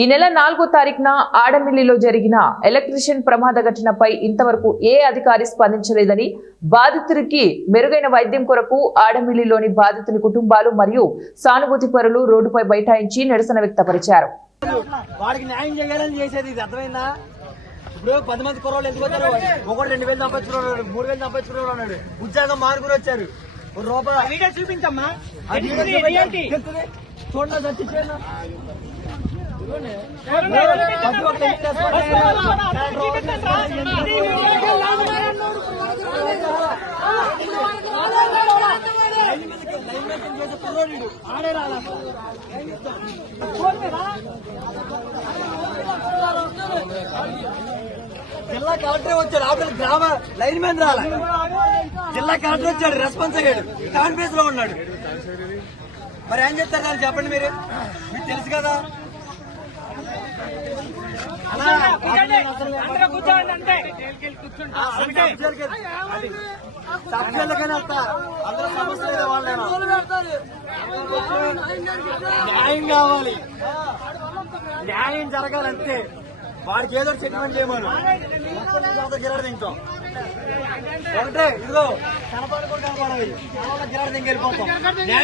ఈ నెల 4వ తారీఖున ఆడమిల్లిలో జరిగిన ఎలక్ట్రీషియన్ ప్రమాద ఘటనపై ఇంతవరకు ఏ అధికారి స్పందించలేదని, బాధితుడికి మెరుగైన వైద్యం కొరకు ఆడమిల్లిలోని బాధితుని కుటుంబాలు మరియు సానుభూతి పరులు రోడ్డుపై బైఠాయించి నిరసన వ్యక్తపరిచారు. వాడికి న్యాయం చేయాలని చేసేది ఇది అర్థమైందా? ఇప్పుడు 10 మంది కుర్రోళ్ళు ఎందుకు వచ్చారు? ఒకటి 2,000 సంపాదించుకున్నాడు, 3,000 సంపాదించుకున్నాడు అన్నాడు. ఉద్యోగం మానుకుని వచ్చారు. రూపాయి చూపించమ్మా, చూడండి చచ్చిపోయినా జిల్లా కలెక్టర్ వచ్చాడు. ఆవిడ గ్రామ లైన్ మ్యాన్ రాల. జిల్లా కలెక్టర్ వచ్చాడు, రెస్పాన్స్ అయ్యాడు, కాన్ఫరెన్స్ లో ఉన్నాడు. మరి ఏం చెప్తారు చెప్పండి, మీరు మీకు తెలుసు కదా. అందరూ సమస్య లేదా వాళ్ళైనా న్యాయం కావాలి, న్యాయం జరగాలంతే. వాడికి ఏదో సెటిల్మెంట్ చేయమను. గిరాడు తింటాం ఒకటే, ఇదిగో కనపడకుండా కనపడాలి, గిరాడు తింగి వెళ్ళిపోతాం.